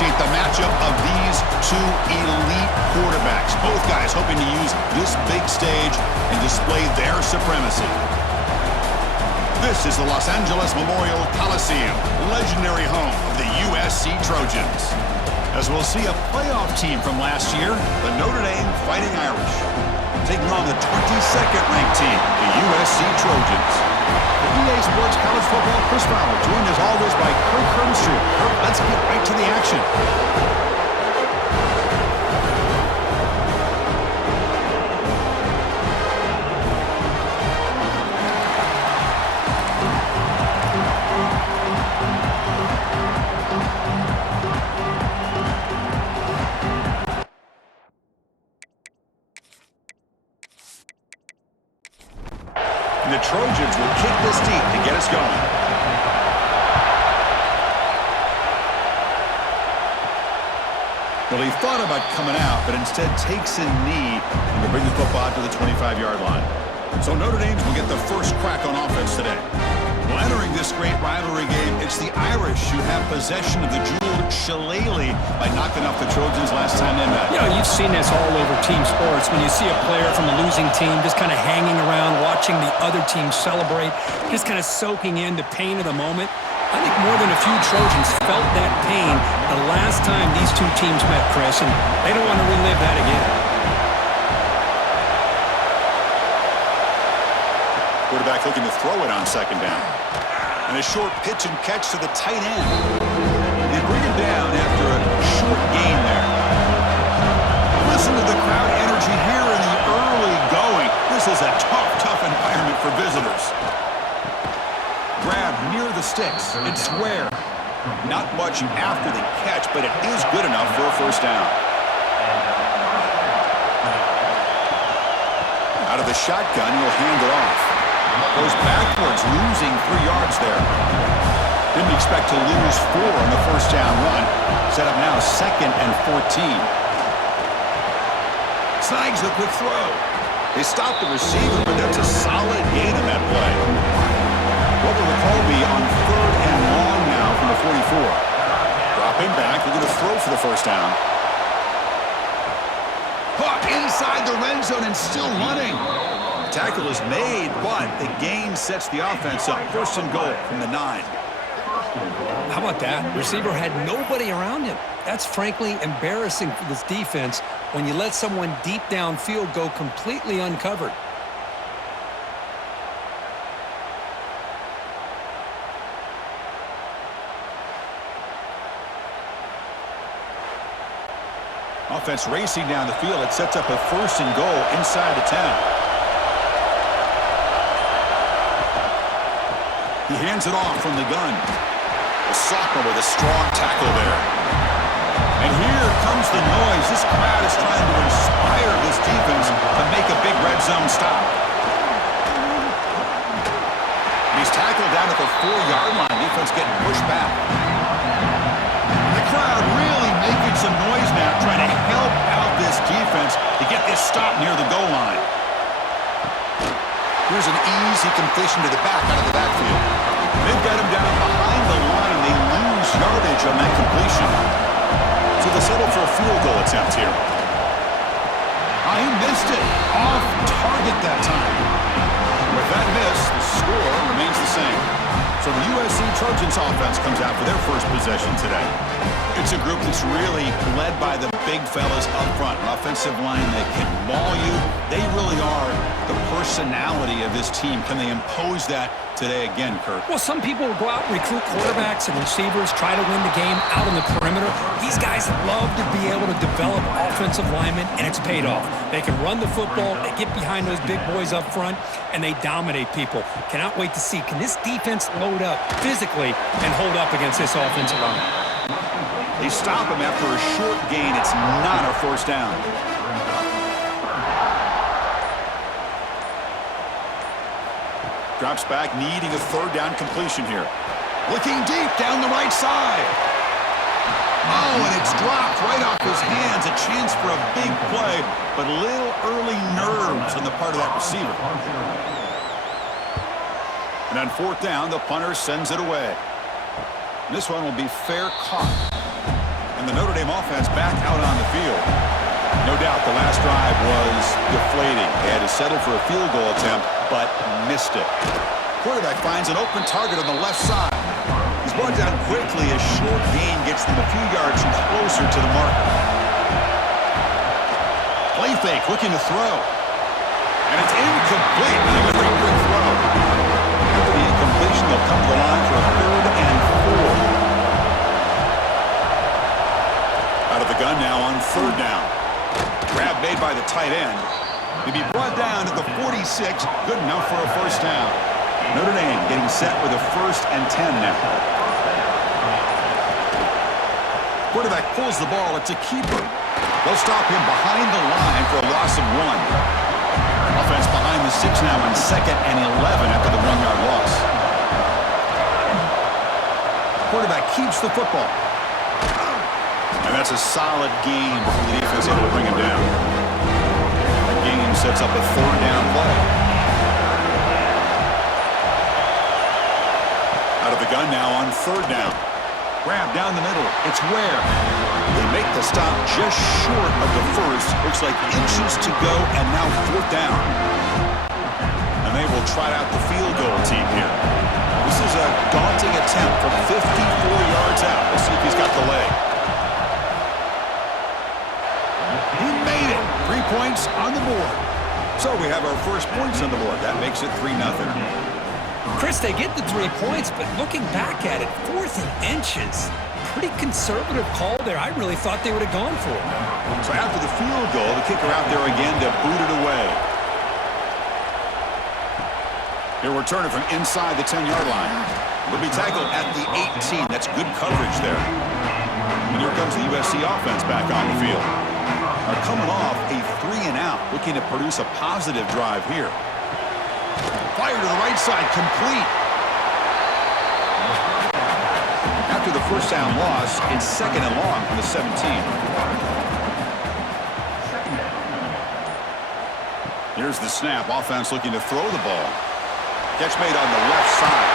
appreciate the matchup of these two elite quarterbacks. Both guys hoping to use this big stage and display their supremacy. This is the Los Angeles Memorial Coliseum, legendary home of the USC Trojans. As we'll see a playoff team from last year, the Notre Dame Fighting Irish, taking on the 22nd ranked team, the USC Trojans. For EA Sports College Football, Chris Fowler, joined as always by Kirk Herbstreit. Kirk, let's get right to the action. The Trojans will kick this deep to get us going. Well, he thought about coming out, but instead takes a knee and will bring the football out to the 25-yard line. So Notre Dame will get the first crack on offense today. Well, entering this great rivalry game, it's the Irish who have possession of the jeweled shillelagh by knocking off the Trojans last time they met. You know, you've seen this all over team sports. When you see a player from a losing team just kind of hanging around, watching the other team celebrate, just kind of soaking in the pain of the moment. I think more than a few Trojans felt that pain the last time these two teams met, Chris, and they don't want to relive that again. Quarterback looking to throw it on second down. And a short pitch and catch to the tight end. They bring it down after a short gain there. Listen to the crowd energy here in the early going. This is a tough environment for visitors. Grab near the sticks. It's square. Not much after the catch, but it is good enough for a first down. Out of the shotgun, he'll hand it off. Goes backwards, losing 3 yards there. Didn't expect to lose 4 on the first down run. Set up now 2nd and 14. Snags the quick throw. They stop the receiver, but that's a solid gain in that play. What will the call be on 3rd and long now from the 44? Dropping back, we're going to throw for the first down. Caught inside the red zone and still running. Tackle is made, but the gain sets the offense up. 1st and goal from the 9. How about that? Receiver had nobody around him. That's frankly embarrassing for this defense when you let someone deep downfield go completely uncovered. Offense racing down the field. It sets up a 1st and goal inside the 10. He hands it off from the gun. The sophomore with a strong tackle there. And here comes the noise. This crowd is trying to inspire this defense to make a big red zone stop. He's tackled down at the 4-yard line. Defense getting pushed back. The crowd really making some noise now, trying to help out this defense to get this stop near the goal line. Here's an easy completion to the back out of the backfield. They've got him down behind the line. They lose yardage on that completion. So they settle for a field goal attempt here. He missed it. Off target that time. With that miss, the score remains the same. So the USC Trojans offense comes out for their first possession today. It's a group that's really led by the big fellas up front. An offensive line that can maul you. They really are the personality of this team. Can they impose that today again, Kirk? Well, some people will go out and recruit quarterbacks and receivers, try to win the game out on the perimeter. These guys love to be able to develop offensive linemen, and it's paid off. They can run the football, they get behind those big boys up front, and they dominate people. Cannot wait to see, can this defense load up physically and hold up against this offensive line? They stop him after a short gain. It's not a first down. Drops back, needing a 3rd down completion here. Looking deep down the right side. Oh, and it's dropped right off his hands. A chance for a big play, but a little early nerves on the part of that receiver. And on 4th down, the punter sends it away. This one will be fair caught. And the Notre Dame offense back out on the field. No doubt the last drive was deflating. They had to settle for a field goal attempt, but missed it. Quarterback finds an open target on the left side. He's brought down quickly. A short gain gets them a few yards closer to the marker. Play fake, looking to throw. And it's incomplete. Another quick throw. After the incompletion, they'll come to the line for a 3rd and 4. Out of the gun now on 3rd down. Grab made by the tight end. To be brought down at the 46. Good enough for a 1st down. Notre Dame getting set with a 1st and 10 now. Quarterback pulls the ball. It's a keeper. They'll stop him behind the line for a loss of 1. Offense behind the 6 now on 2nd and 11 after the 1-yard loss. Quarterback keeps the football. And that's a solid gain before the defense able to bring him down. That gain sets up a 3rd down play. Out of the gun now on 3rd down. Grab down the middle. It's Ware. They make the stop just short of the 1st. Looks like inches to go, and now 4th down. And they will try out the field goal team here. This is a daunting attempt from 54 yards out. Let's see if he's got the leg. He made it. 3 points on the board. So we have our first points on the board. That makes it 3-0. Chris, they get the 3 points, but looking back at it, 4th and inches. Pretty conservative call there. I really thought they would have gone for it. So after the field goal, the kicker out there again to boot it away. He'll return it from inside the 10-yard line. Will be tackled at the 18. That's good coverage there. And here comes the USC offense back on the field. Are coming off a 3-and-out, looking to produce a positive drive here. Fire to the right side, complete. After the 1st down loss, it's 2nd and long from the 17. Here's the snap. Offense looking to throw the ball. Catch made on the left side.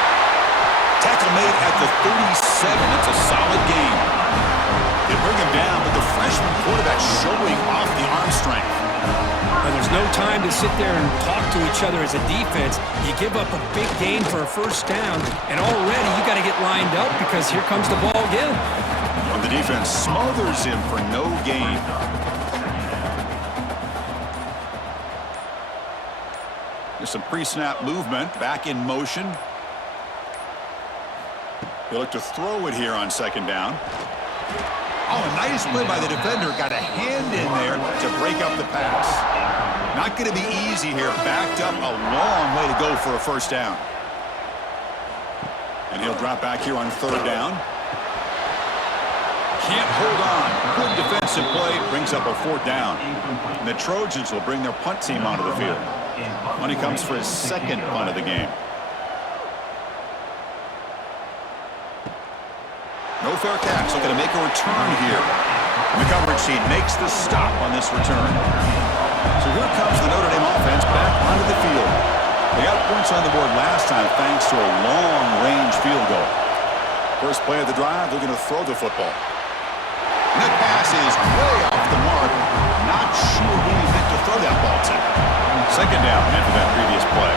Tackle made at the 37. It's a solid game. They bring him down, but the freshman quarterback showing off the arm strength. Well, there's no time to sit there and talk to each other as a defense. You give up a big gain for a 1st down, and already you got to get lined up because here comes the ball again. And the defense smothers him for no gain. There's some pre-snap movement, back in motion. He'll look to throw it here on 2nd down. Oh, a nice play by the defender. Got a hand in there to break up the pass. Not going to be easy here. Backed up a long way to go for a 1st down. And he'll drop back here on 3rd down. Can't hold on. Good defensive play. Brings up a 4th down. And the Trojans will bring their punt team onto the field. Money comes for his 2nd punt of the game. No fair catch. Looking to make a return here. And the coverage team makes the stop on this return. So here comes the Notre Dame offense back onto the field. They got points on the board last time thanks to a long-range field goal. First play of the drive, they're going to throw the football. And that pass is way off the mark. Not sure who he meant to throw that ball to. 2nd down after that previous play.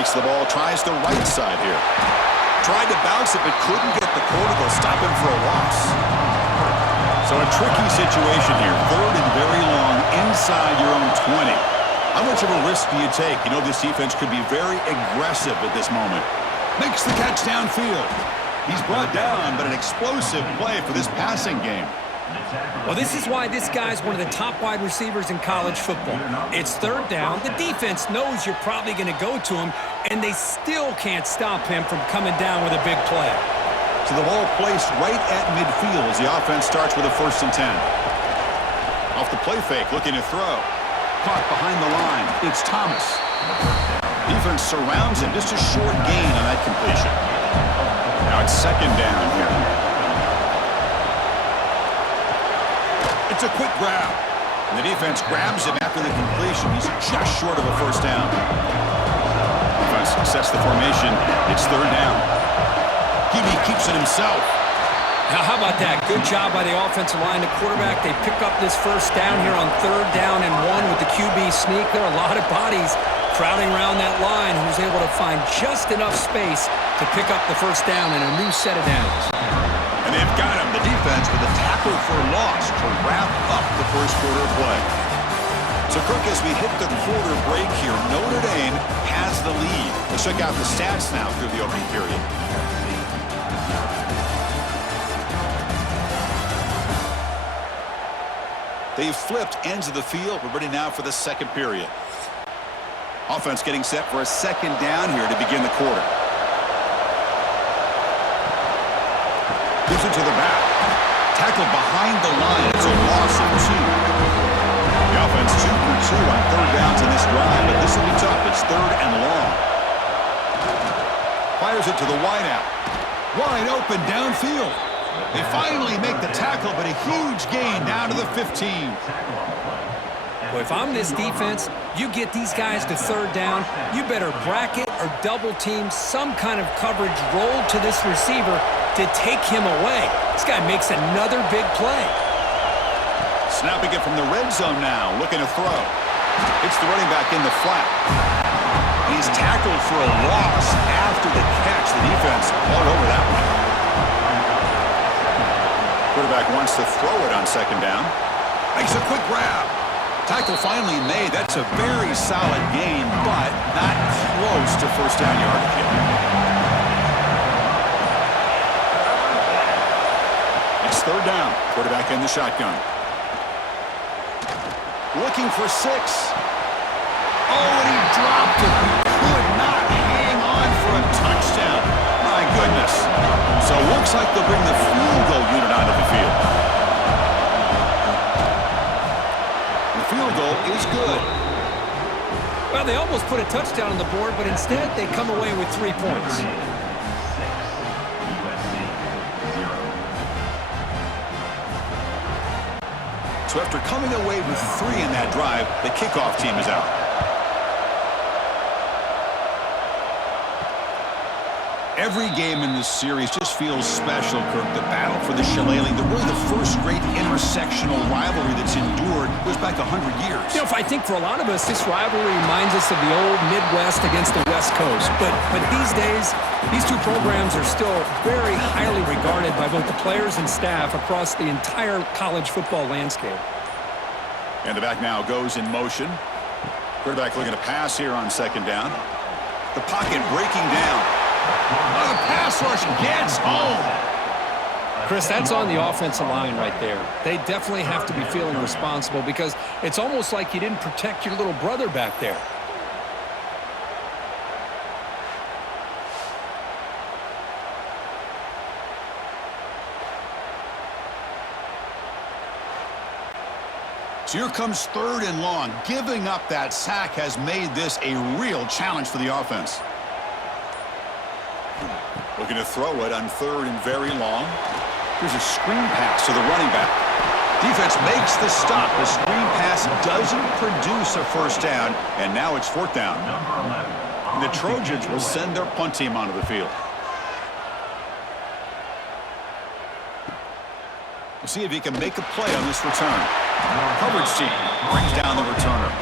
Takes the ball, tries the right side here. Tried to bounce it, but couldn't get the corner to stop him for a loss. So a tricky situation here. 3rd and very long inside your own 20. How much of a risk do you take? You know this defense could be very aggressive at this moment. Makes the catch downfield. He's brought down, but an explosive play for this passing game. Well, this is why this guy's one of the top wide receivers in college football. It's 3rd down. The defense knows you're probably going to go to him, and they still can't stop him from coming down with a big play. So the ball placed right at midfield as the offense starts with a 1st and 10. Off the play fake, looking to throw. Caught behind the line. It's Thomas. Defense surrounds him. Just a short gain on that completion. Now it's 2nd down here. It's a quick grab. And the defense grabs him after the completion. He's just short of a 1st down. Defense sets the formation. It's 3rd down. Hebe keeps it himself. Now, how about that? Good job by the offensive line. The quarterback, they pick up this first down here on 3rd down and 1 with the QB sneak. There are a lot of bodies crowding around that line who was able to find just enough space to pick up the first down and a new set of downs. And they've got him, the defense, with a tackle for loss to wrap up the first quarter of play. So, Kirk, as we hit the quarter break here, Notre Dame has the lead. Let's check out the stats now through the opening period. They've flipped ends of the field. We're ready now for the second period. Offense getting set for a second down here to begin the quarter. Gives it to the back. Tackled behind the line. It's a loss of 2. The offense 2 for 2 on 3rd downs in this drive, but this will be tough. It's 3rd and long. Fires it to the wideout. Wide open downfield. They finally make the tackle, but a huge gain down to the 15. Well, if I'm this defense, you get these guys to 3rd down, you better bracket or double team some kind of coverage roll to this receiver to take him away. This guy makes another big play. Snapping it from the red zone now, looking to throw. It's the running back in the flat. He's tackled for a loss after the catch. The defense all over that one. Quarterback wants to throw it on 2nd down. Makes a quick grab. Tackle finally made. That's a very solid gain, but not close to first down yardage yet. It's 3rd down. Quarterback in the shotgun. Looking for 6. Oh, and he dropped it. He could not hang on for a touchdown. My goodness. So it looks like they'll bring the field goal unit onto the field. The field goal is good. Well, they almost put a touchdown on the board, but instead they come away with 3 points. So after coming away with 3 in that drive, the kickoff team is out. Every game in this series just feels special, Kirk. The battle for the shillelagh, really the first great intersectional rivalry that's endured goes back 100 years. You know, if I think for a lot of us, this rivalry reminds us of the old Midwest against the West Coast. But these days, these two programs are still very highly regarded by both the players and staff across the entire college football landscape. And the back now goes in motion. Quarterback looking to pass here on 2nd down. The pocket breaking down. Oh, the pass rush gets home. Chris, that's on the offensive line right there. They definitely have to be feeling responsible because it's almost like you didn't protect your little brother back there. So here comes 3rd and long. Giving up that sack has made this a real challenge for the offense. Looking to throw it on 3rd and very long. Here's a screen pass to the running back. Defense makes the stop. The screen pass doesn't produce a first down, and now it's 4th down. And the Trojans will send their punt team onto the field. We'll see if he can make a play on this return. Coverage team brings down the returner.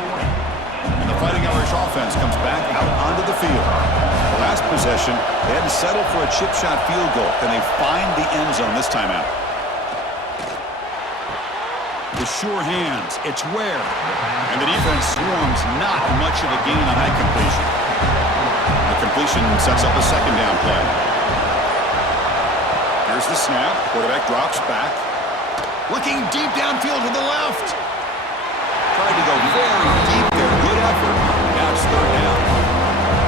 And the Fighting Irish offense comes back out onto the field. The last possession, they had to settle for a chip shot field goal. Can they find the end zone this time out? With sure hands, it's Ware. And the defense swarms not much of a gain on that completion. The completion sets up a 2nd down play. Here's the snap. Quarterback drops back. Looking deep downfield to the left. Tried to go very deep there. Good effort. Now it's 3rd down.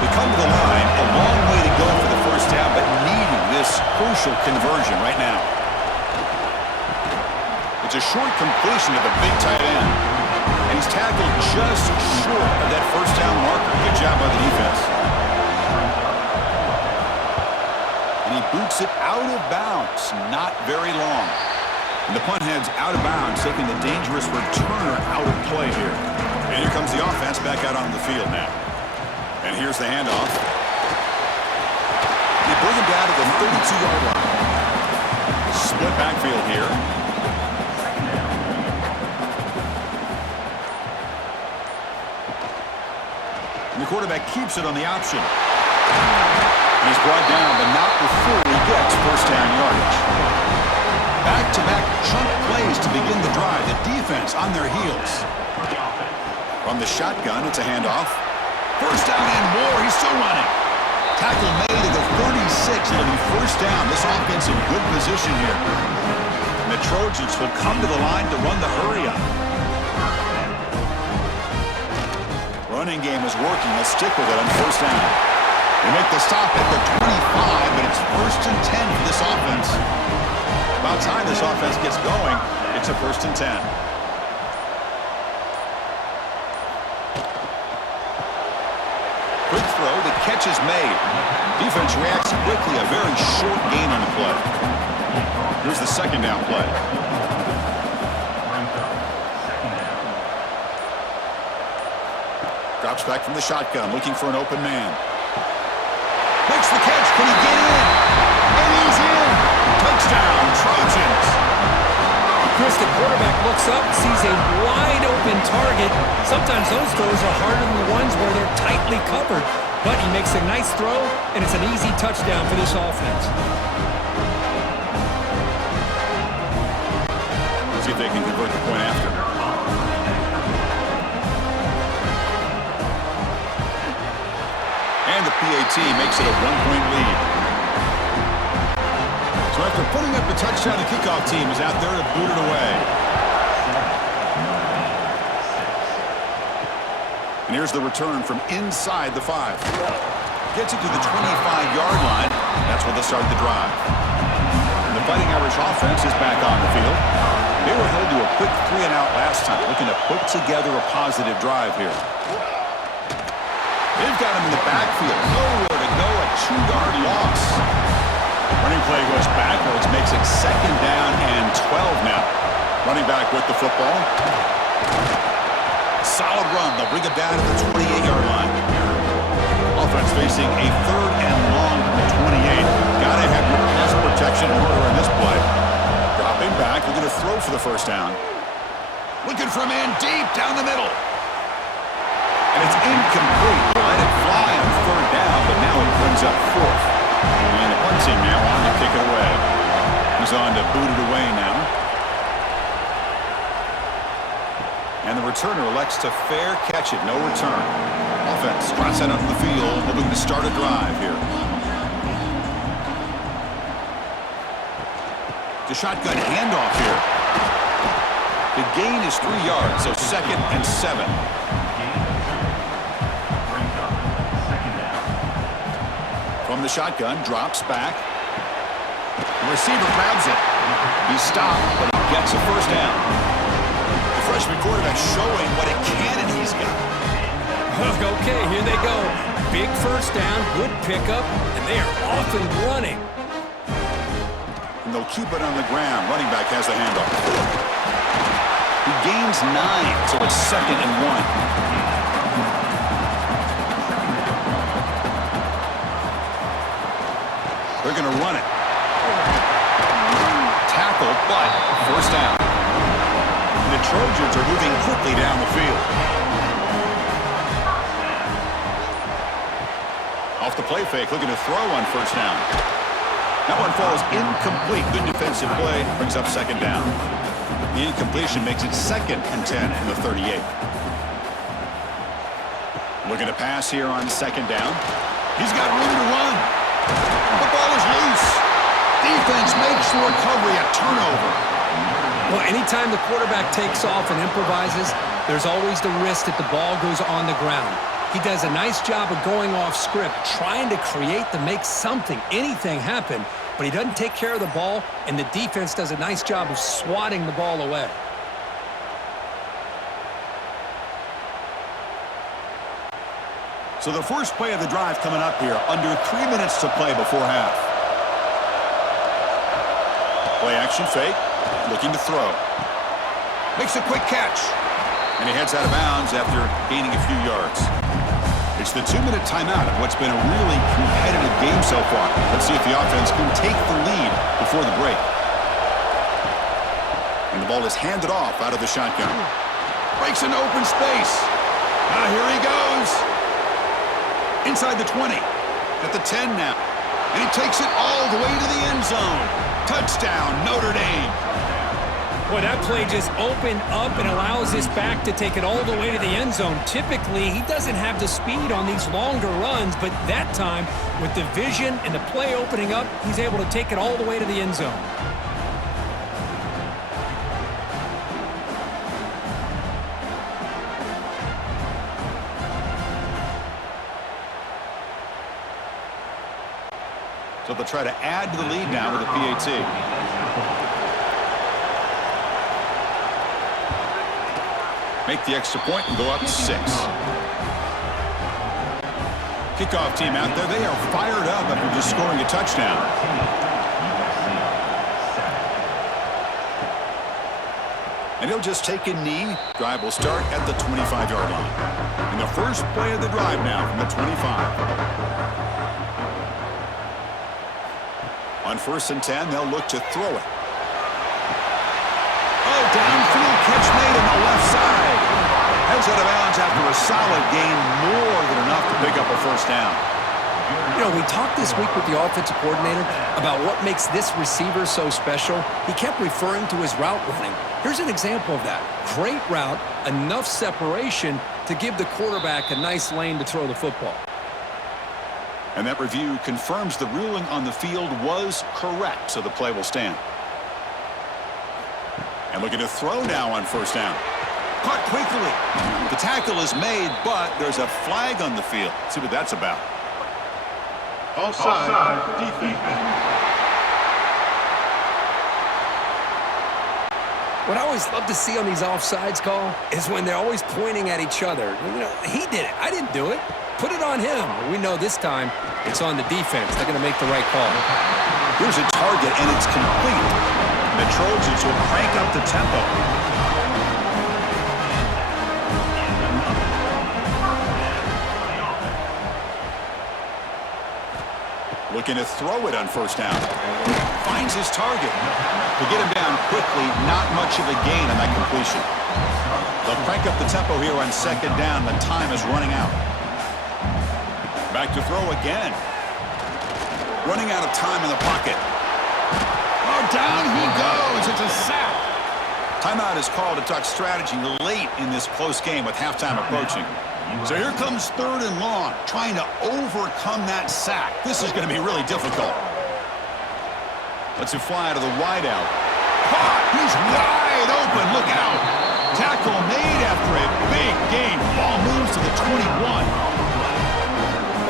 They come to the line. A long way to go for the first down, but needing this crucial conversion right now. It's a short completion to the big tight end. And he's tackled just short of that first down marker. Good job by the defense. And he boots it out of bounds. Not very long. And the punt heads out of bounds, taking the dangerous returner out of play here. And here comes the offense back out onto the field now. And here's the handoff. They bring him down to the 32-yard line. split backfield here. And the quarterback keeps it on the option. And he's brought down, but not before he gets first down yardage. Back-to-back chunk plays to begin the drive. The defense on their heels. From the shotgun, it's a handoff. First down and more. He's still running. Tackle made at the 36. It'll be first down. This offense in good position here. And the Trojans will come to the line to run the hurry-up. Running game is working. Let's stick with it on first down. They make the stop at the 25, but it's first and 10 for this offense. About time this offense gets going. It's a first and 10. Quick throw, the catch is made. Defense reacts quickly, a very short gain on the play. Here's the second down play. Drops back from the shotgun, looking for an open man. Makes the catch, can he get in? And he's in! Touchdown, Trojans! Chris, the quarterback looks up, sees a wide-open target. Sometimes those throws are harder than the ones where they're tightly covered. But he makes a nice throw, and it's an easy touchdown for this offense. Let's see if they can convert the point after. And the PAT makes it a one-point lead. So after putting up the touchdown, the kickoff team is out there to boot it away. And here's the return from inside the 5. Gets it to the 25-yard line. That's where they'll start the drive. And the Fighting Irish offense is back on the field. They were held to a quick 3-and-out last time, looking to put together a positive drive here. They've got him in the backfield. Nowhere to go, a 2-yard loss. Running play goes backwards, makes it second down and 12 now. Running back with the football. Solid run. They'll bring it down to the 28-yard line. Offense facing a third and long from the 28. Got to have your pass protection in order in this play. Dropping back, looking to throw for the first down. Looking for a man deep down the middle. And it's incomplete. They let it fly on third down, but now it brings up fourth. And the punt team now on to kick it away. He's on to boot it away now. And the returner elects to fair catch it. No return. Offense trots that onto the field, hoping to start a drive here. The shotgun handoff here. The gain is 3 yards, so second and 7. From the shotgun, drops back. The receiver grabs it. He's stopped, but he gets a first down. The freshman quarterback showing what a cannon he's got. Okay, here they go. Big first down, good pickup, and they are off and running. And they'll keep it on the ground. Running back has the handoff. He gains 9, so it's second and 1. They're going to run it. Tackle, but first down. And the Trojans are moving quickly down the field. Off the play fake, looking to throw on first down. That one falls incomplete. Good defensive play, brings up second down. The incompletion makes it second and 10 from the 38. Looking to pass here on second down. He's got room to run. The ball is loose. Defense makes the recovery a turnover. Well, anytime the quarterback takes off and improvises, there's always the risk that the ball goes on the ground. He does a nice job of going off script, trying to create to make something, anything happen, but he doesn't take care of the ball, and the defense does a nice job of swatting the ball away. So the first play of the drive coming up here, under 3 minutes to play before half. Play action fake, looking to throw. Makes a quick catch. And he heads out of bounds after gaining a few yards. It's the 2-minute timeout of what's been a really competitive game so far. Let's see if the offense can take the lead before the break. And the ball is handed off out of the shotgun. Breaks into open space. Here he goes. Inside the 20. At the 10 now. And he takes it all the way to the end zone. Touchdown, Notre Dame. Boy, that play just opened up and allows this back to take it all the way to the end zone. Typically, he doesn't have the speed on these longer runs, but that time, with the vision and the play opening up, he's able to take it all the way to the end zone. So they'll try to add to the lead now with a PAT. Make the extra point and go up 6. Kickoff team out there. They are fired up after just scoring a touchdown. And he'll just take a knee. Drive will start at the 25-yard line. And the first play of the drive now from the 25. On 1st and 10, they'll look to throw it. Oh, downfield catch made on the left side. Heads out of bounds after a solid gain, more than enough to pick up a first down. You know, we talked this week with the offensive coordinator about what makes this receiver so special. He kept referring to his route running. Here's an example of that. Great route, enough separation to give the quarterback a nice lane to throw the football. And that review confirms the ruling on the field was correct, so the play will stand. And looking to throw now on 1st down. Caught quickly. The tackle is made, but there's a flag on the field. Let's see what that's about. Offside. Defense. What I always love to see on these offsides call is when they're always pointing at each other. You know, he did it. I didn't do it. Put it on him. We know this time it's on the defense. They're going to make the right call. Here's a target, and it's complete. The Trojans will crank up the tempo. Looking to throw it on 1st down. Finds his target. To get him down quickly, not much of a gain on that completion. They'll crank up the tempo here on 2nd down. The time is running out. Back to throw again. Running out of time in the pocket. Oh, down he goes. It's a sack. Timeout is called to talk strategy late in this close game with halftime approaching. So here comes 3rd and long, trying to overcome that sack. This is going to be really difficult. Lets it fly to the wideout. Caught! He's wide open. Look out. Tackle made after a big gain. Ball moves to the 21.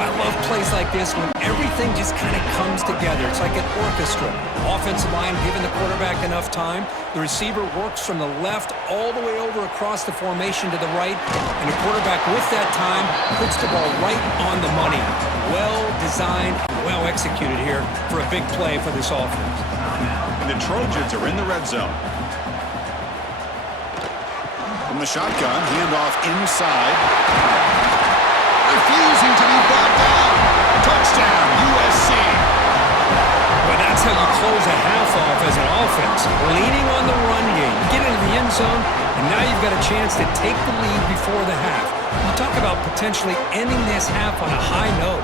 I love plays like this when everything just kind of comes together. It's like an orchestra. Offensive line giving the quarterback enough time. The receiver works from the left all the way over across the formation to the right. And the quarterback with that time puts the ball right on the money. Well designed, well executed here for a big play for this offense. And the Trojans are in the red zone. From the shotgun, handoff inside. Refusing to be brought down. Touchdown, USC. Well, that's how you close a half off as an offense. Leaning on the run game. Get into the end zone, and now you've got a chance to take the lead before the half. You talk about potentially ending this half on a high note.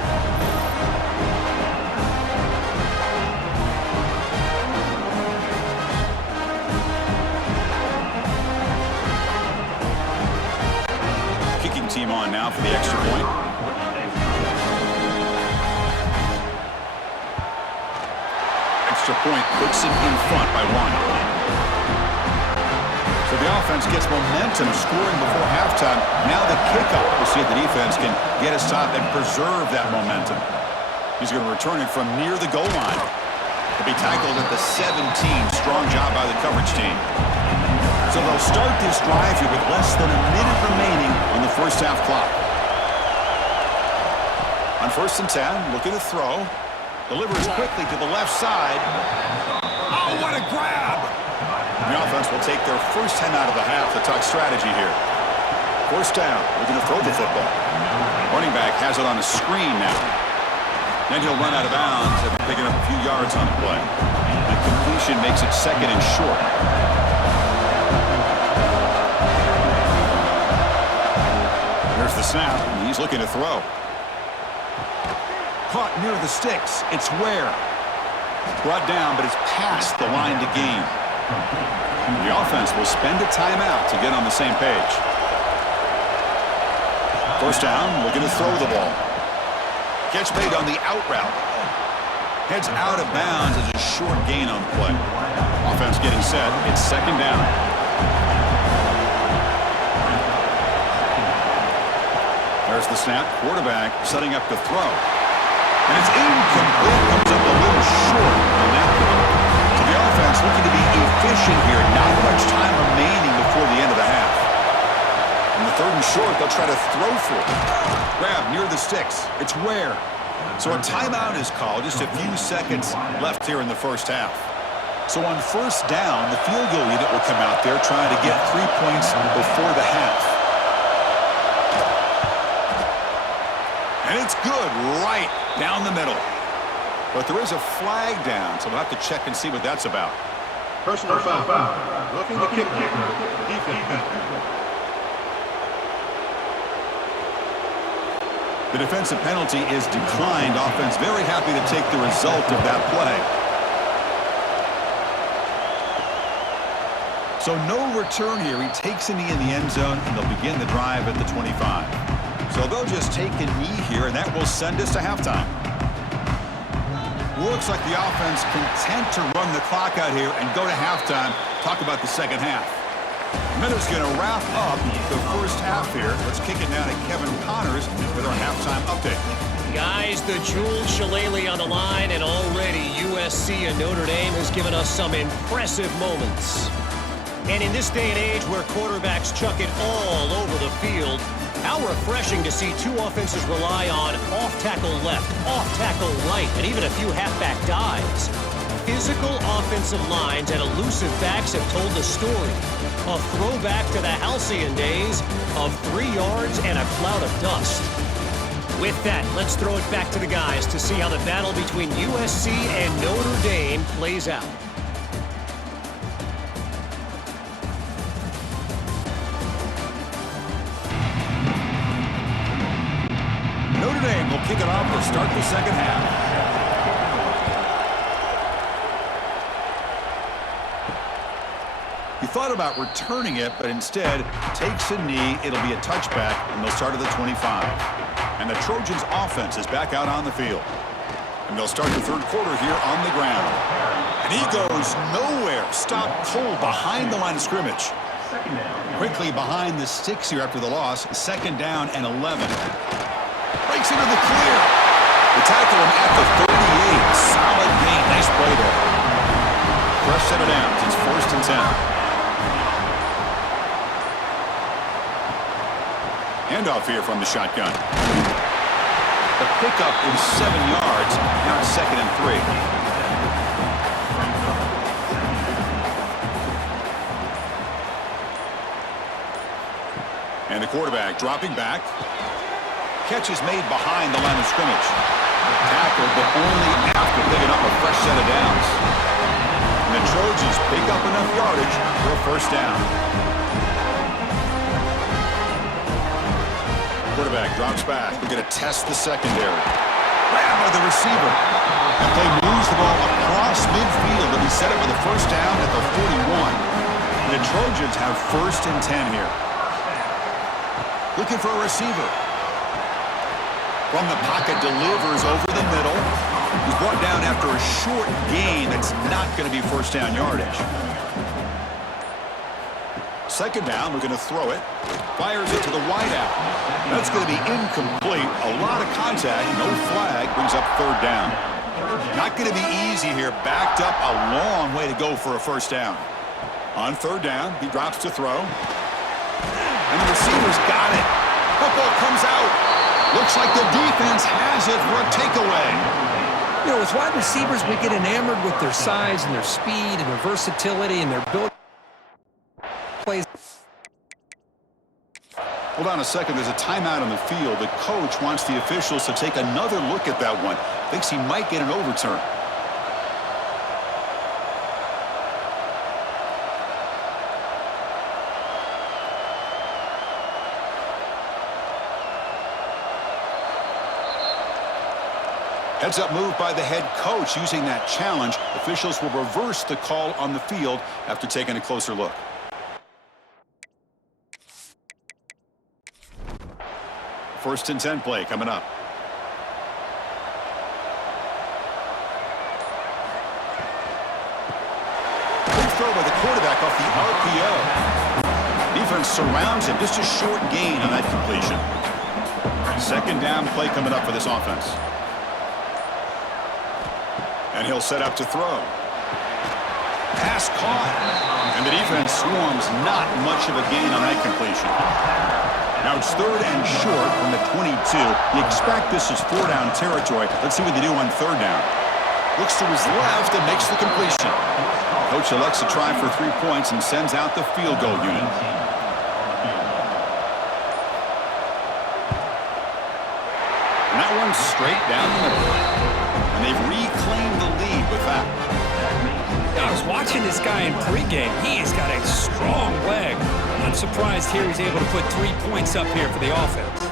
Kicking team on now for the extra point. Extra point puts it in front by 1. So the offense gets momentum scoring before halftime. Now the kickoff. We'll see if the defense can get a stop and preserve that momentum. He's going to return it from near the goal line. He'll be tackled at the 17. Strong job by the coverage team. So they'll start this drive here with less than a minute remaining on the first half clock. On 1st and 10, looking to throw. Delivers quickly to the left side. Oh, what a grab! The offense will take their first 10 out of the half to talk strategy here. 1st down, looking to throw the football. Running back has it on a screen now. Then he'll run out of bounds after picking up a few yards on the play. The completion makes it 2nd and short. snap, and he's looking to throw. Caught near the sticks. It's Ware. Brought down, but it's past the line to gain. The offense will spend a timeout to get on the same page. First down, looking to throw the ball. Catch made on the out route. Heads out of bounds as a short gain on the play. Offense getting set. It's second down. There's the snap. Quarterback setting up to throw. And it's incomplete. Comes up a little short on that one. So the offense looking to be efficient here. Not much time remaining before the end of the half. On the third and short, they'll try to throw for it. Grab near the sticks. It's Ware. So a timeout is called. Just a few seconds left here in the first half. So on first down, the field goal unit will come out there trying to get 3 points before the half. And it's good right down the middle. But there is a flag down, so we'll have to check and see what that's about. Personal foul. Looking to kick. Defense. The defensive penalty is declined. Offense very happy to take the result of that play. So no return here. He takes a knee in the end zone, and they'll begin the drive at the 25. So they'll just take a knee here, and that will send us to halftime. Looks like the offense content to run the clock out here and go to halftime. Talk about the second half. Miller's going to wrap up the first half here. Let's kick it down to Kevin Connors with our halftime update. Guys, the jeweled shillelagh on the line, and already USC and Notre Dame has given us some impressive moments. And in this day and age where quarterbacks chuck it all over the field, how refreshing to see two offenses rely on off-tackle left, off-tackle right, and even a few halfback dives. Physical offensive lines and elusive backs have told the story. A throwback to the halcyon days of 3 yards and a cloud of dust. With that, let's throw it back to the guys to see how the battle between USC and Notre Dame plays out. Notre Dame will kick it off to start the second half. He thought about returning it, but instead takes a knee. It'll be a touchback, and they'll start at the 25. And the Trojans' offense is back out on the field. And they'll start the third quarter here on the ground. And he goes nowhere. Stopped cold behind the line of scrimmage. Quickly behind the sticks here after the loss. Second down and 11. Breaks into the clear. They tackle him at the 38. Solid gain. Nice play there. Fresh set of downs. It's first and 10. Handoff here from the shotgun. The pickup is 7 yards. Now it's second and 3. And the quarterback dropping back. Catch is made behind the line of scrimmage. Tackled, but only after picking up a fresh set of downs. And the Trojans pick up enough yardage for a first down. Quarterback drops back. We're going to test the secondary. Grab by the receiver. And play moves the ball across midfield to be set up with a first down at the 41. And the Trojans have first and 10 here. Looking for a receiver. From the pocket, delivers over the middle. He's brought down after a short gain that's not going to be first down yardage. Second down, we're going to throw it. Fires it to the wideout. That's going to be incomplete. A lot of contact, no flag, brings up third down. Not going to be easy here. Backed up a long way to go for a first down. On third down, he drops to throw. And the receiver's got it. Football comes out. Looks like the defense has it for a takeaway. You know, as wide receivers, we get enamored with their size and their speed and their versatility and their ability plays. Hold on a second. There's a timeout on the field. The coach wants the officials to take another look at that one. Thinks he might get an overturn. Heads up move by the head coach using that challenge. Officials will reverse the call on the field after taking a closer look. First and 10 play coming up. Big throw by the quarterback off the RPO. Defense surrounds him. Just a short gain on that completion. Second down play coming up for this offense. And he'll set up to throw. Pass caught. And the defense swarms. Not much of a gain on that completion. Now it's third and short from the 22. You expect this is 4-down territory. Let's see what they do on third down. Looks to his left and makes the completion. Coach elects to try for 3 points and sends out the field goal unit. And that one's straight down the middle. And they've reclaimed the lead with that. I was watching this guy in pregame. He has got a strong leg. I'm surprised here he's able to put 3 points up here for the offense.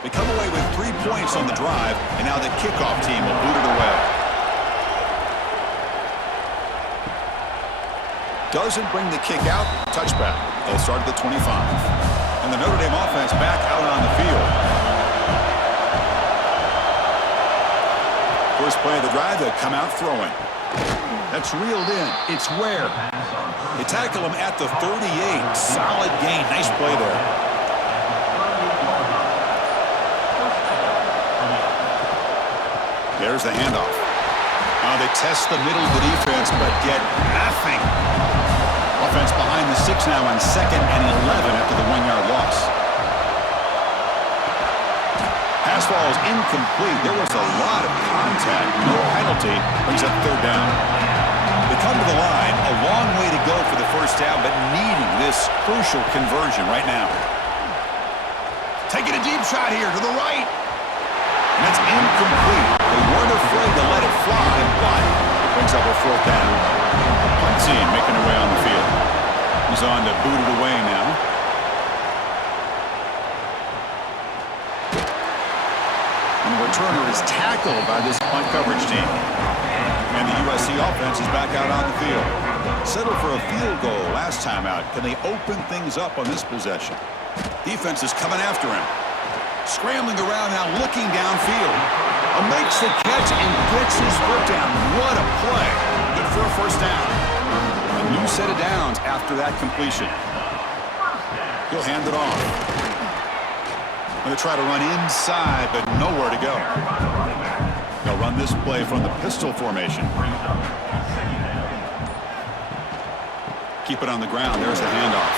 They come away with 3 points on the drive, and now the kickoff team will boot it away. Doesn't bring the kick out. Touchback. They'll start at the 25. And the Notre Dame offense back out on the field. First play of the drive, they'll come out throwing. That's reeled in. It's Ware. They tackle him at the 38. Solid gain. Nice play there. There's the handoff. Now they test the middle of the defense, but get nothing. Offense behind the 6 now on 2nd and 11 after the 1-yard loss. Pass ball is incomplete. There was a lot of contact. No penalty. Brings up third down. They come to the line. A long way to go for the first down, but needing this crucial conversion right now. Taking a deep shot here to the right. And that's incomplete. They weren't afraid to let it fly, but it brings up a 4th down. Punt team making their way on the field. He's on to boot it away now. And the returner is tackled by this punt coverage team. And the USC offense is back out on the field. Settled for a field goal last time out. Can they open things up on this possession? Defense is coming after him. Scrambling around now, looking downfield. Makes the catch and gets his foot down. What a play. Good for a first down. A new set of downs after that completion. He'll hand it off. Going to try to run inside, but nowhere to go. They'll run this play from the pistol formation. Keep it on the ground. There's the handoff.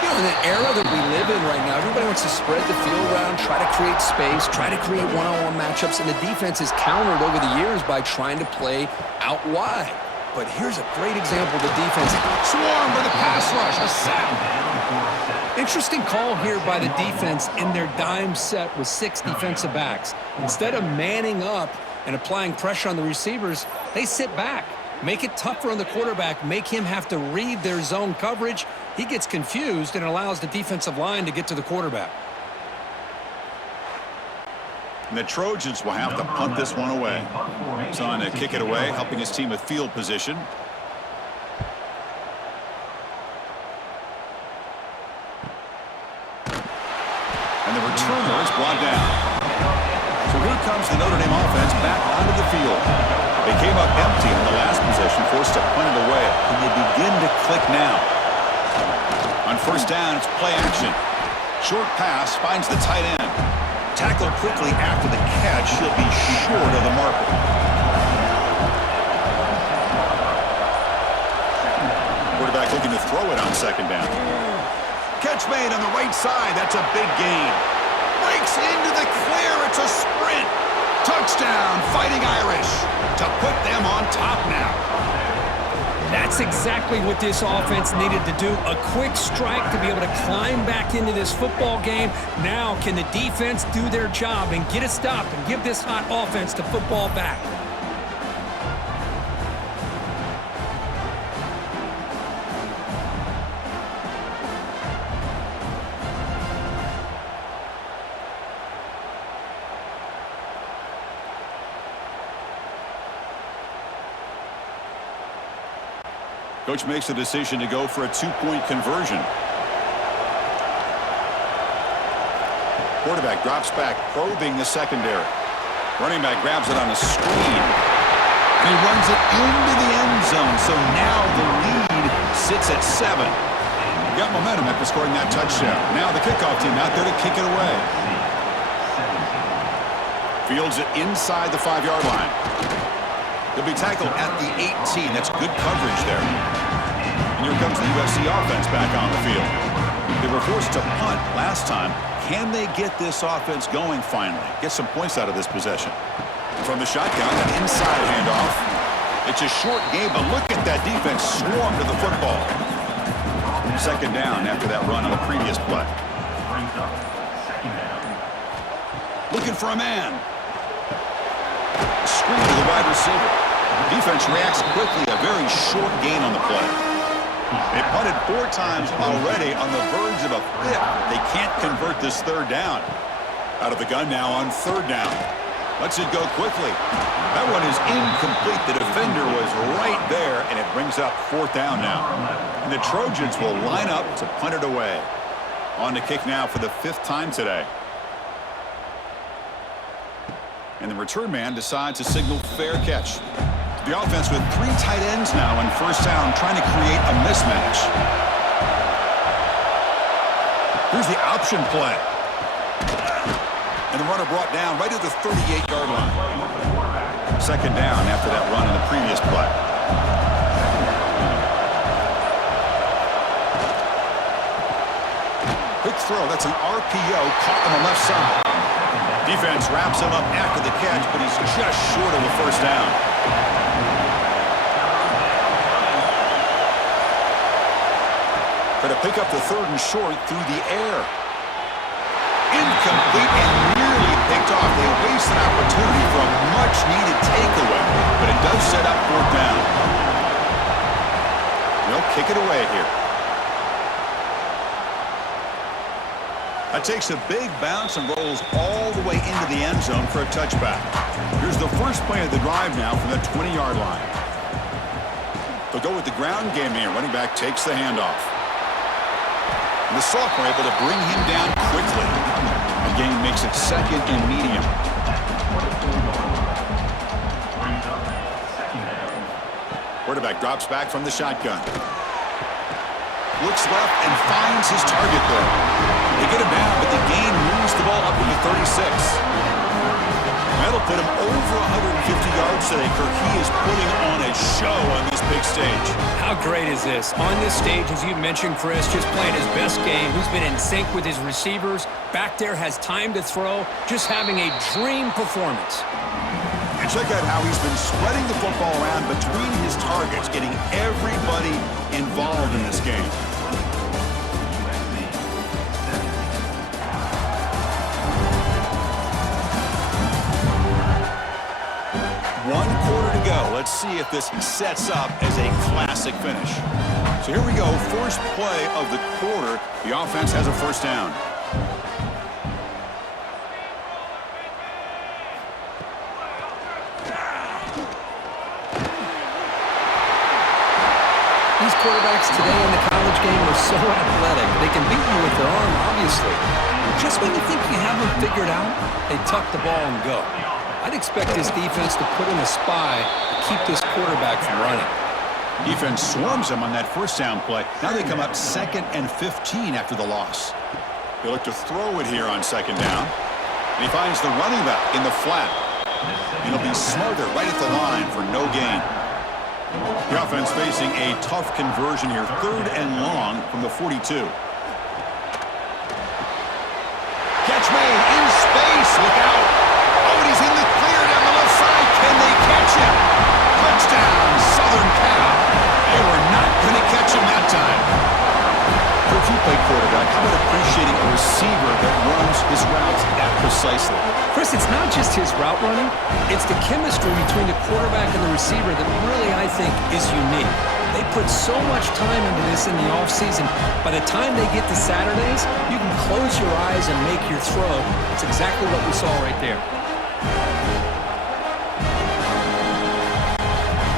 You know, in the era that we live in right now, everybody wants to spread the field around, try to create space, try to create one-on-one matchups, and the defense is countered over the years by trying to play out wide. But here's a great example of the defense. Swarmed with a pass rush, a sack. Interesting call here by the defense in their dime set with 6 defensive backs. Instead of manning up and applying pressure on the receivers, they sit back. Make it tougher on the quarterback, make him have to read their zone coverage. He gets confused and allows the defensive line to get to the quarterback. And the Trojans will have to punt this one away. He's on to kick it away, helping his team with field position. And the returner is brought down. So here comes the Notre Dame offense back onto the field. They came up empty in the last possession, forced to punt it away. Can they begin to click now? On first down, it's play action. Short pass finds the tight end. Tackled quickly after the catch. He'll be short of the marker. Quarterback looking to throw it on second down. Catch made on the right side. That's a big gain. Breaks into the clear. It's a sprint. Touchdown, Fighting Irish, to put them on top now. That's exactly what this offense needed to do. A quick strike to be able to climb back into this football game. Now can the defense do their job and get a stop and give this hot offense the football back? Coach makes the decision to go for a two-point conversion. Quarterback drops back, probing the secondary. Running back grabs it on a screen. And he runs it into the end zone. So now the lead sits at 7. Got momentum after scoring that touchdown. Now the kickoff team out there to kick it away. Fields it inside the 5-yard line. He'll be tackled at the 18. That's good coverage there. And here comes the USC offense back on the field. They were forced to punt last time. Can they get this offense going finally? Get some points out of this possession. From the shotgun, an inside handoff. It's a short game, but look at that defense swarm to the football. Second down after that run on the previous play. Looking for a man. Screen to the wide receiver. Defense reacts quickly. A very short gain on the play. They punted 4 times already, on the verge of a 5th. They can't convert this third down. Out of the gun now on third down. Lets it go quickly. That one is incomplete. The defender was right there, and it brings up 4th down now. And the Trojans will line up to punt it away. On to kick now for the 5th time today. And the return man decides to signal fair catch. The offense with 3 tight ends now on first down, trying to create a mismatch. Here's the option play. And the runner brought down right at the 38-yard line. Second down after that run in the previous play. Quick throw. That's an RPO caught on the left side. Defense wraps him up after the catch, but he's just short of the first down. Going to pick up the 3rd and short through the air. Incomplete and nearly picked off. They waste an opportunity for a much-needed takeaway, but it does set up 4th down. They'll kick it away here. That takes a big bounce and rolls all the way into the end zone for a touchback. Here's the first play of the drive now from the 20-yard line. They'll go with the ground game here. Running back takes the handoff. And the sophomore able to bring him down quickly. The game makes it 2nd and medium. Quarterback drops back from the shotgun. Looks left and finds his target there. They get him down, but the gain moves the ball up to the 36. That'll put him over 150 yards today. Kirk, he is putting on a show on this big stage. How great is this? On this stage, as you mentioned, Chris, just playing his best game. He's been in sync with his receivers. Back there, has time to throw. Just having a dream performance. And check out how he's been spreading the football around between his targets, getting everybody involved in this game. One quarter to go. Let's see if this sets up as a classic finish. So here we go. First play of the quarter. The offense has a first down. These quarterbacks today in the college game are so athletic. They can beat you with their arm, obviously. Just when you think you have them figured out, they tuck the ball and go. I'd expect this defense to put in a spy to keep this quarterback from running. Defense swarms him on that first down play. Now they come up 2nd and 15 after the loss. They look to throw it here on 2nd down. And he finds the running back in the flat. And he'll be smarter right at the line for no gain. The offense facing a tough conversion here. 3rd and long from the 42. Catch made in space. Look out. Oh, and he's in the clear down the left side. Can they catch him? Touchdown, Southern Cal. They were not going to catch him that time. If you play quarterback, how about appreciating a receiver that runs his routes that precisely? Chris, it's not just his route running. It's the chemistry between the quarterback and the receiver that really, I think, is unique. They put so much time into this in the offseason. By the time they get to Saturdays, you can close your eyes and make your throw. It's exactly what we saw right there.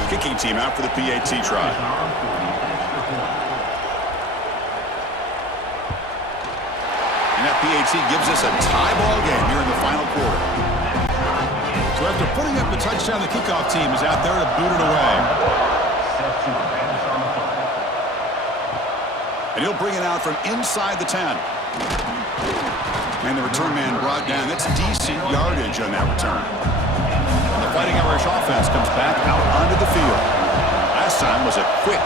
Kicking team out for the PAT try. And that PAT gives us a tie ball game here in the final quarter. So after putting up the touchdown, the kickoff team is out there to boot it away. And he'll bring it out from inside the 10. And the return man brought down. That's decent yardage on that return. And the Fighting Irish offense comes back out onto the field. Last time was a quick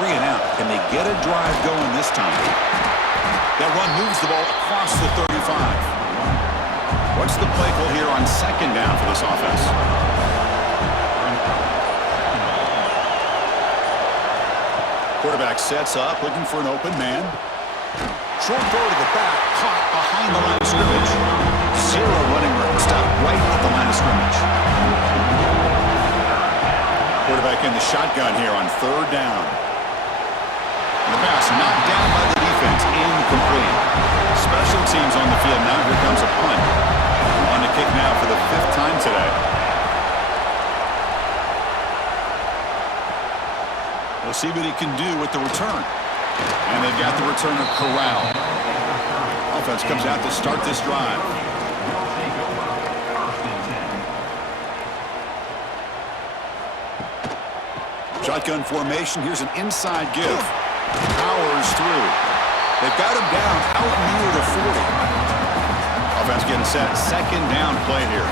3 and out. Can they get a drive going this time? That run moves the ball across the 35. What's the play call here on second down for this offense? Quarterback sets up, looking for an open man. Short throw to the back, caught behind the line of scrimmage. Zero running room, stopped right at the line of scrimmage. Quarterback in the shotgun here on third down. And the pass knocked down by the defense, incomplete. Special teams on the field now. Here comes a punt. On the kick now for the 5th time today. We'll see what he can do with the return. And they've got the returner corralled. Offense comes out to start this drive. Shotgun formation. Here's an inside give. Powers through. They've got him down out near the 40. Offense getting set. Second down play here.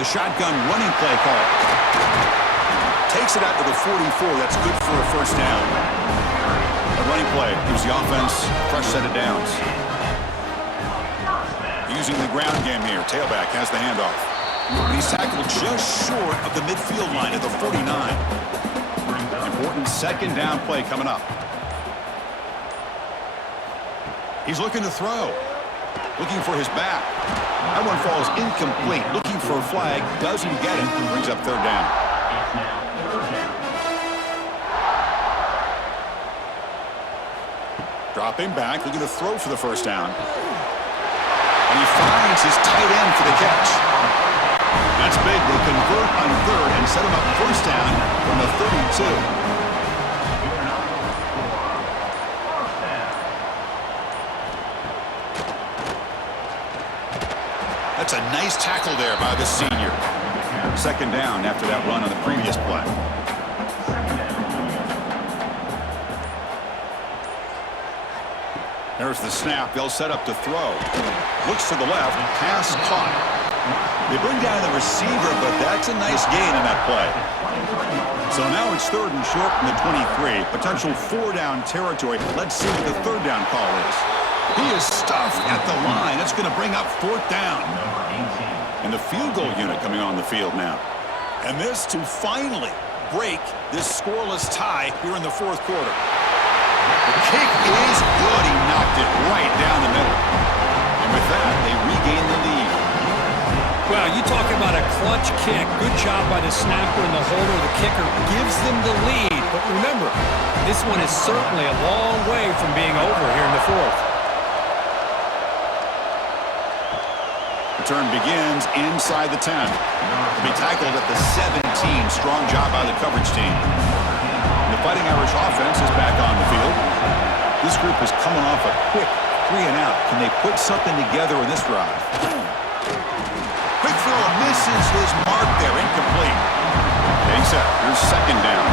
The shotgun running play call. Takes it out to the 44. That's good for a first down. A running play gives the offense a fresh set of downs. Using the ground game here. Tailback has the handoff. He's tackled just short of the midfield line at the 49. Important second down play coming up. He's looking to throw. Looking for his back. That one falls incomplete. Looking for a flag. Doesn't get it. Brings up third down. Dropping back, looking to throw for the first down. And he finds his tight end for the catch. That's big. They convert on third and set him up first down from the 32. That's a nice tackle there by the senior. Second down after that run on the previous play. There's the snap. They'll set up to throw. Looks to the left. Pass caught. They bring down the receiver, but that's a nice gain in that play. So now it's third and short from the 23. Potential 4-down territory. Let's see what the third down call is. He is stuffed at the line. It's going to bring up fourth down. And the field goal unit coming on the field now. And this to finally break this scoreless tie here in the fourth quarter. The kick is good. He knocked it right down the middle. And with that, they regain the lead. Well, you talk about a clutch kick. Good job by the snapper and the holder. The kicker gives them the lead. But remember, this one is certainly a long way from being over here in the fourth. Return begins inside the 10. To be tackled at the 17. Strong job by the coverage team. The Fighting Irish offense is back on the field. This group is coming off a quick 3 and out. Can they put something together in this drive? Quick throw misses his mark there. Incomplete. Getting set. Here's second down.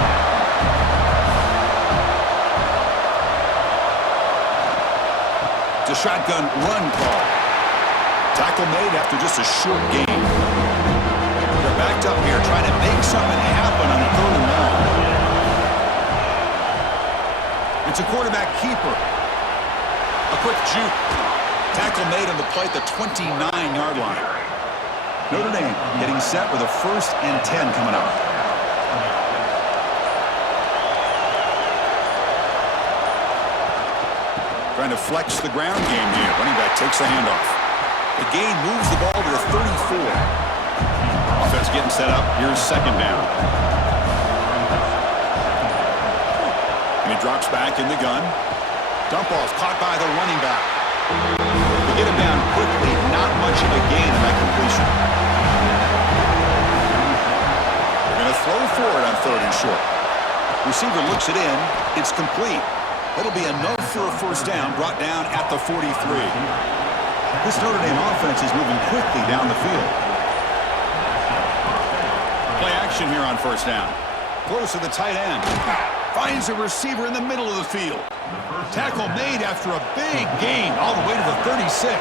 It's a shotgun run call. Tackle made after just a short gain. They're backed up here trying to make something happen on the third and long. It's a quarterback keeper. A quick juke. Tackle made on the play at the 29-yard line. Notre Dame getting set with a 1st and 10 coming up. Trying to flex the ground game here. Running back takes the handoff. The gain moves the ball to the 34. Offense getting set up. Here's second down. And he drops back in the gun. Dump off caught by the running back. They get him down quickly. Not much of a gain in that completion. They're going to throw for it on third and short. Receiver looks it in. It's complete. It'll be enough for a first down, brought down at the 43. This Notre Dame offense is moving quickly down the field. Play action here on first down. Close to the tight end. Finds a receiver in the middle of the field. Tackle made after a big gain all the way to the 36.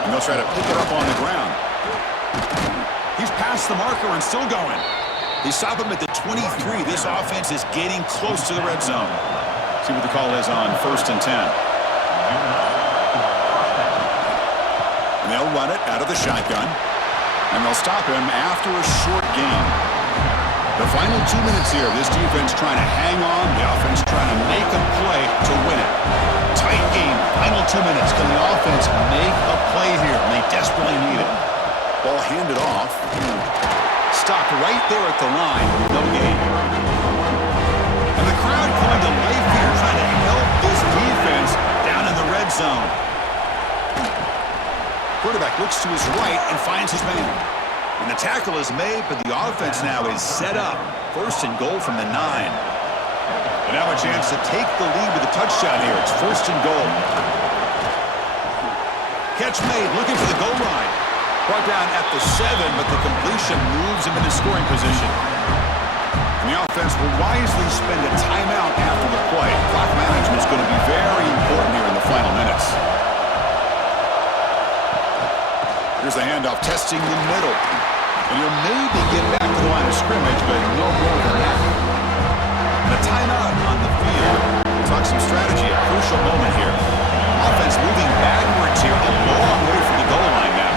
And they'll try to pick it up on the ground. He's past the marker and still going. They stop him at the 23. This offense is getting close to the red zone. See what the call is on 1st and 10. And they'll run it out of the shotgun. And they'll stop him after a short gain. The final 2 minutes here, this defense trying to hang on. The offense trying to make a play to win it. Tight game. Final 2 minutes. Can the offense make a play here? And they desperately need it. Ball handed off. Stopped right there at the line. No gain. And the crowd coming to life here, trying to help this defense down in the red zone. Quarterback looks to his right and finds his man. And the tackle is made, but the offense now is set up. 1st and goal from the 9. And now a chance to take the lead with a touchdown here. It's 1st and goal. Catch made, looking for the goal line. Brought down at the 7, but the completion moves him into scoring position. And the offense will wisely spend a timeout after the play. Clock management is going to be very important here in the final minutes. Here's the handoff, testing the middle. And he'll maybe get back to the line of scrimmage, but no more than that. And a timeout on the field. We'll talk some strategy, a crucial moment here. Offense moving backwards here, a long way from the goal line now.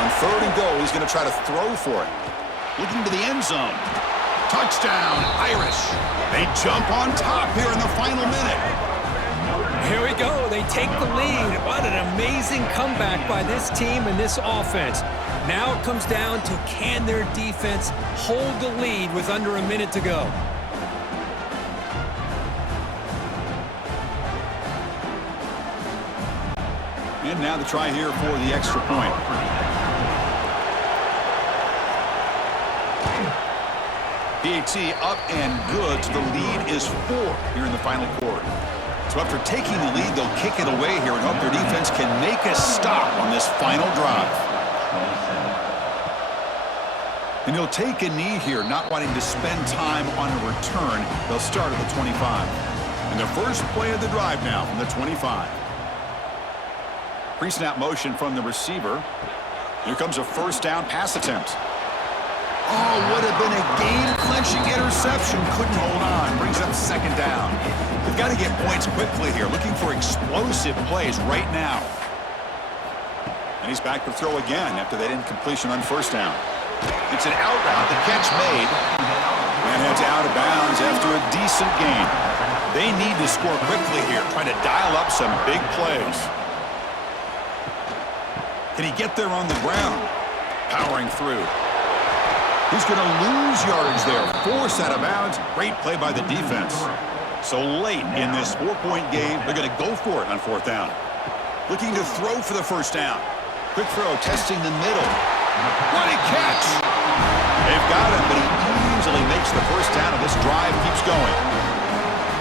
On 3rd and goal, he's going to try to throw for it. Looking to the end zone. Touchdown, Irish. They jump on top here in the final minute. Here we go. They take the lead. What an amazing comeback by this team and this offense. Now it comes down to, can their defense hold the lead with under a minute to go? And now the try here for the extra point. PAT up and good. The lead is 4 here in the final quarter. So after taking the lead, they'll kick it away here and hope their defense can make a stop on this final drive. And he'll take a knee here, not wanting to spend time on a return. They'll start at the 25. And the first play of the drive now from the 25. Pre-snap motion from the receiver. Here comes a first down pass attempt. Oh, would have been a game-clinching interception. Couldn't hold on. Brings up 2nd down. They've got to get points quickly here. Looking for explosive plays right now. And he's back to throw again after that incompletion on 1st down. It's an out route. The catch made. And heads out of bounds after a decent gain. They need to score quickly here. Trying to dial up some big plays. Can he get there on the ground? Powering through. He's going to lose yardage there. Forced out of bounds. Great play by the defense. So late in this 4-point game, they're going to go for it on 4th down. Looking to throw for the first down. Quick throw, testing the middle. What a catch! They've got him, but he easily makes the first down, and this drive keeps going.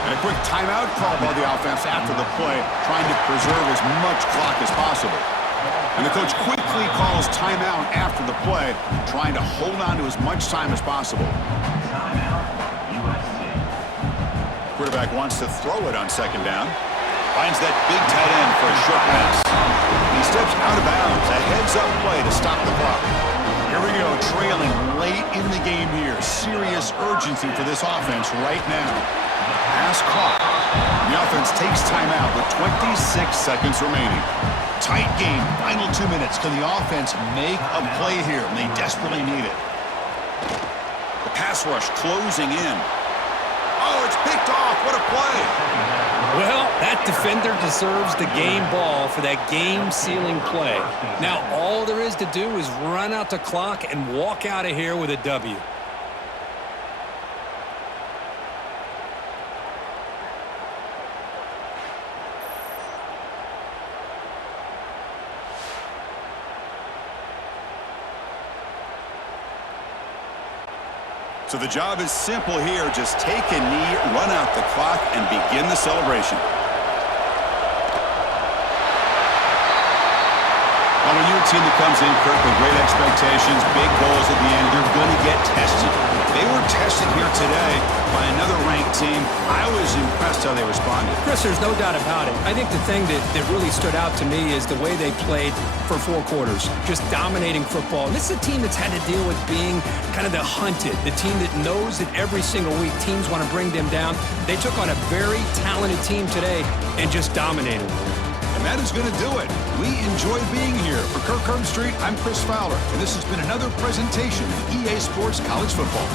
And a quick timeout call by the offense after the play, trying to preserve as much clock as possible. And the coach quickly calls timeout after the play, trying to hold on to as much time as possible. Quarterback wants to throw it on 2nd down. Finds that big tight end for a short pass. He steps out of bounds. A heads-up play to stop the clock. Here we go, trailing late in the game here. Serious urgency for this offense right now. Pass caught. The offense takes timeout with 26 seconds remaining. Tight game, final 2 minutes. Can the offense make a play here? And they desperately need it. The pass rush closing in. Oh, it's picked off. What a play. Well, that defender deserves the game ball for that game-sealing play. Now, all there is to do is run out the clock and walk out of here with a W. So the job is simple here. Just take a knee, run out the clock, and begin the celebration. Well, when you're a team that comes in, Kirk, with great expectations, big goals at the end, you're going to get tested. They were tested here today by another ranked team. I was impressed how they responded. Chris, there's no doubt about it. I think the thing that really stood out to me is the way they played for 4 quarters, just dominating football. And this is a team that's had to deal with being kind of the hunted, the team that knows that every single week teams want to bring them down. They took on a very talented team today and just dominated. And that is going to do it. We enjoy being here. For Kirk Herbstreit, I'm Chris Fowler, and this has been another presentation of EA Sports College Football.